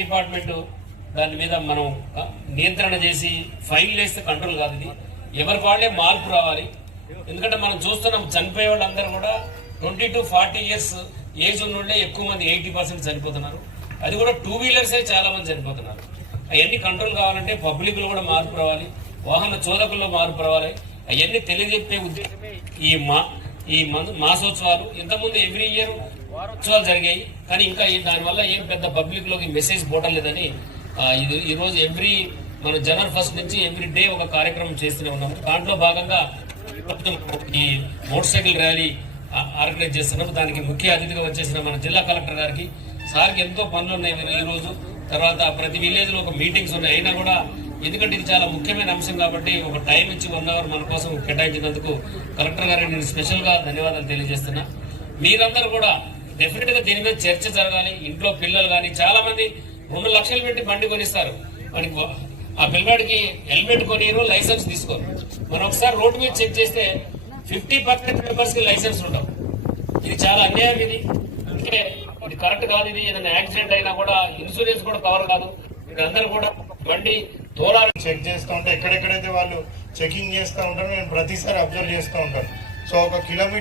Department దాని మీద మనం నియంత్రణ చేసి ఫైల్ వేస్తే కంట్రోల్ కాదు. ఇది ఎవరికి వాళ్ళే మార్పు రావాలి. ఎందుకంటే మనం చూస్తున్నాం చనిపోయే వాళ్ళందరూ కూడా 20 to 40 ఇయర్స్ ఏజ్ ఉన్న వాళ్ళే ఎక్కువ మంది, 80% చనిపోతున్నారు. అది కూడా 2 వీలర్సే చాలా మంది చనిపోతున్నారు. అవన్నీ కంట్రోల్ కావాలంటే పబ్లిక్ లో కూడా మార్పు రావాలి, వాహన చోదకుల్లో మార్పు రావాలి. అవన్నీ తెలియజెప్పే ఉద్దేశమే ఈ మాసోత్సవాలు. ఇంతకుముందు ఎవ్రీ ఇయర్ వారోత్సవాలు జరిగాయి, కానీ ఇంకా దానివల్ల ఏం పెద్ద పబ్లిక్ లోకి మెసేజ్ పోవటం లేదని ఈ రోజు మన జనవరి 1 నుంచి ఎవ్రీ డే ఒక కార్యక్రమం చేస్తూనే ఉన్నాము. దాంట్లో భాగంగా ఈ మోటార్ సైకిల్ ర్యాలీ ఆర్గనైజ్ చేస్తున్నాము. దానికి ముఖ్య అతిథిగా వచ్చేసిన మన జిల్లా కలెక్టర్ గారికి, సార్కి ఎంతో పనులు ఉన్నాయి ఈ రోజు. తర్వాత ప్రతి విలేజ్ లో ఒక మీటింగ్స్ ఉన్నాయి. అయినా కూడా ఎందుకంటే ఇది చాలా ముఖ్యమైన అంశం కాబట్టి ఒక టైం ఇచ్చి 1 hour మన కోసం కేటాయించినందుకు కలెక్టర్ గారికి నేను స్పెషల్ గా ధన్యవాదాలు తెలియజేస్తున్నా. మీరందరూ కూడా డెఫినెట్ గా దీని మీద చర్చ జరగాలి. ఇంట్లో పిల్లలు కానీ చాలా మంది 2 లక్షలు పెట్టి బండి కొనిస్తారు, మనకి ఆ పిల్లవాడికి హెల్మెట్ కొనిరు, లైసెన్స్ తీసుకోరు. మనం ఒకసారి రోడ్డు మీద చెక్ చేస్తే 50% మెంబర్స్ కి లైసెన్స్ ఉండవు. ఇది చాలా అన్యాయం. ఇది అంటే ఇది కరెక్ట్ కాదు. ఇది ఏదైనా యాక్సిడెంట్ అయినా కూడా ఇన్సూరెన్స్ కూడా కవర్ కాదు. మీరందరూ కూడా బండి తోలాలి. చెక్ చేస్తూ ఉంటాం, ఎక్కడెక్కడైతే వాళ్ళు చెకింగ్ చేస్తూ ఉంటారో నేను ప్రతిసారి అబ్జర్వ్ చేస్తూ ఉంటాను. So 1 kilometre